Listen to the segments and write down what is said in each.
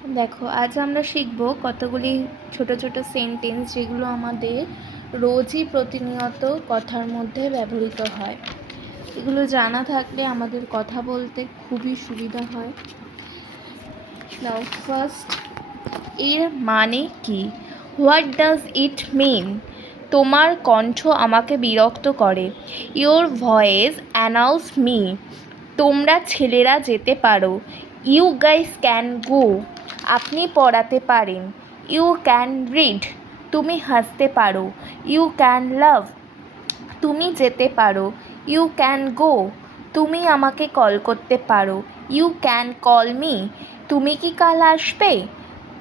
দেখো, আজ আমরা শিখব কতগুলি ছোট ছোট সেন্টেন্স যেগুলো আমাদের রোজই প্রতিনিয়ত কথার মধ্যে ব্যবহৃত হয়। এগুলো জানা থাকলে আমাদের কথা বলতে খুবই সুবিধা হয়। নাও ফার্স্ট, এর মানে কি? What does it mean? তোমার কণ্ঠ আমাকে বিরক্ত করে। Your voice announce me. তোমরা ছেলেরা যেতে পারো। You guys can go. আপনি পড়াতে পারেন। You can read. তুমি হাসতে পারো। You can love. তুমি যেতে পারো। You can go. তুমি আমাকে কল করতে পারো। You can call me. তুমি কি কাল আসবে?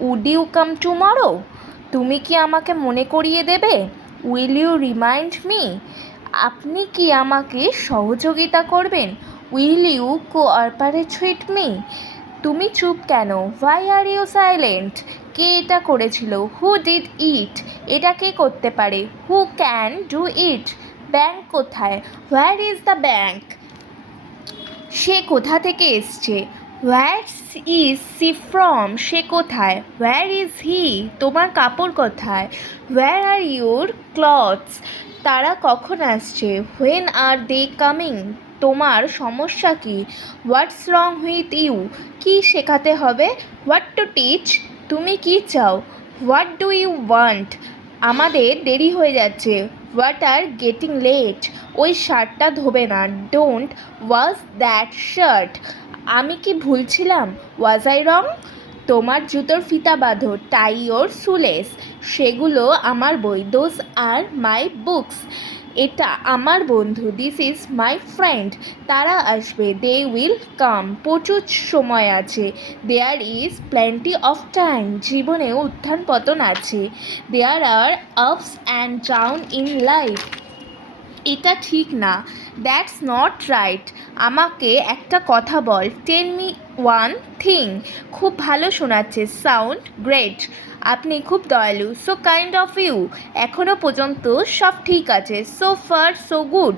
Would you come tomorrow? তুমি কি আমাকে মনে করিয়ে দেবে? Will you remind me? আপনি কি আমাকে সহযোগিতা করবেন? Will you cooperate with me? তুমি চুপ কেন? Why are you silent? কে এটা করেছিল? Who did it? এটা কে করতে পারে? Who can do it? Bank কোথায়? Where is the bank? সে কোথা থেকে এসছে? Where is she from? সে কোথায়? Where is he? তোমার কাপড় কোথায়? Where are your clothes? তারা কখন আসছে? When are they coming? তোমার সমস্যা কি? হোয়াটস রং হুইথ ইউ? কী শেখাতে হবে? What to teach? তুমি কি চাও? What do you want? আমাদের দেরি হয়ে যাচ্ছে। What are getting late? ওই শার্টটা ধোবে না। Don't wash that shirt. আমি কি ভুল ছিলাম? Was I wrong? তোমার জুতোর ফিতা বাঁধো। Tie your shoelace. সেগুলো আমার বই। Those are my books. এটা আমার বন্ধু। This is my friend. তারা আসবে। They will come. প্রচুর সময় আছে। There is plenty of time. জীবনে উত্থান পতন আছে। দেয়ার আর ups and down in life. এটা ঠিক না। That's not right. আমাকে একটা কথা বল। Tell me one thing. খুব ভালো শোনাচ্ছে। Sound great. আপনি খুব দয়ালু। So kind of you. এখনও পর্যন্ত সব ঠিক আছে। So far so good.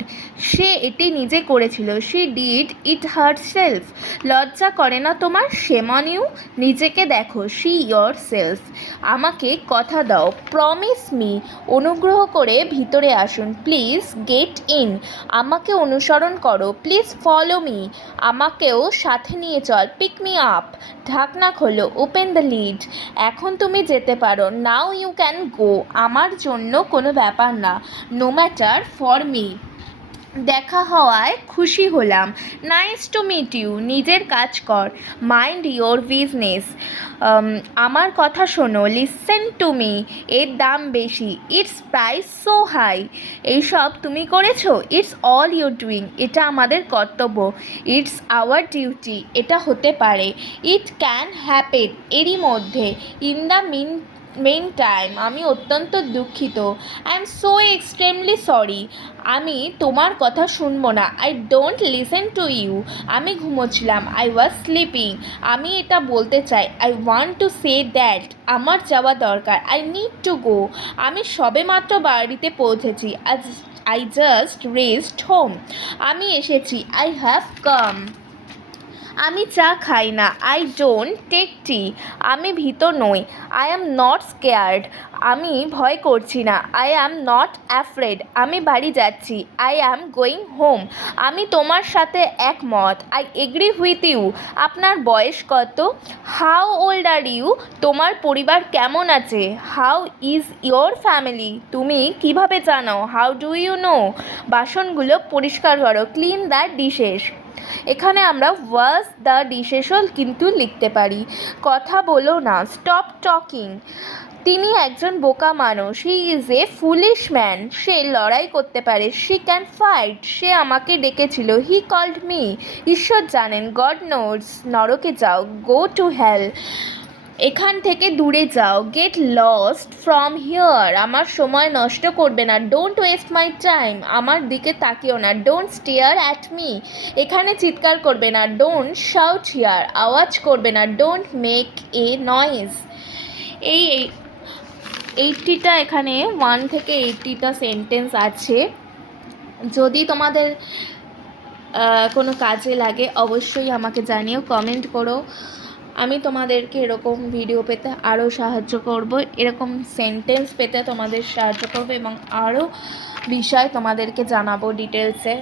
সে এটি নিজে করেছিল। She did it herself. লজ্জা করে না তোমার? Shame on you. নিজেকে দেখো। See yourself. আমাকে কথা দাও। Promise me. অনুগ্রহ করে ভিতরে আসুন। Please get in. আমাকে অনুসরণ করো। Please follow me. আমাকেও সাথে নিয়ে চল। Pick me up. ঢাকনা খোলো। Open the lid. এখন তুমি যেতে পারো। Now you can go. আমার জন্য কোনো ব্যাপার না। No matter for me. দেখা হওয়ায় খুশি হলাম। Nice to meet you. নিজের কাজ কর। Mind your business. আমার কথা শোনো। Listen to me. এর দাম বেশি। It's price so high. এইসব তুমি করেছো? It's all you doing. এটা আমাদের কর্তব্য। It's our duty. এটা হতে পারে। It can happen. এরই মধ্যে। In the meantime. আমি অত্যন্ত দুঃখিত। I am so extremely sorry. আমি তোমার কথা শুনবো না। I don't listen to you. আমি ঘুমোচ্ছিলাম। I was sleeping. আমি এটা বলতে চাই। I want to say that. আমার যাওয়া দরকার। I need to go. আমি সবেমাত্র বাড়িতে পৌঁছেছি। I just reached home. আমি এসেছি। I have come. আমি চা খাই না। I don't take tea. আমি ভীত নই। I am not scared. আমি ভয় করছি না। I am not afraid. আমি বাড়ি যাচ্ছি। I am going home. আমি তোমার সাথে একমত। I agree with you. আপনার বয়স কত? How old are you? তোমার পরিবার কেমন আছে? How is your family? তুমি কিভাবে জানো? How do you know? বাসনগুলো পরিষ্কার করো। Clean the dishes. এখানে আমরা ওয়াজ দ্য ডিশেসও কিন্তু লিখতে পারি। কথা বলো না। Stop talking. তিনি একজন বোকা মানুষ। He is a foolish man. সে লড়াই করতে পারে। She can fight. সে আমাকে ডেকেছিল। He called me. ঈশ্বর জানেন। God knows. নরকে যাও। Go to hell. এখান থেকে দূরে যাও। Get lost from here. আমার সময় নষ্ট করবে না। Don't waste my time. আমার দিকে তাকিও না। Don't stare at me. এখানে চিৎকার করবে না। Don't shout here. আওয়াজ করবে না। Don't make a noise. এই 80টা এখানে 1 থেকে 80টা সেন্টেন্স আছে। যদি তোমাদের কোনো কাজে লাগে অবশ্যই আমাকে জানিও, কমেন্ট করো। আমি তোমাদেরকে এরকম ভিডিও পেতে আরও সাহায্য করব, এরকম সেন্টেন্স পেতে তোমাদের সাহায্য করব এবং আরও বিষয় তোমাদেরকে জানাবো ডিটেলসে।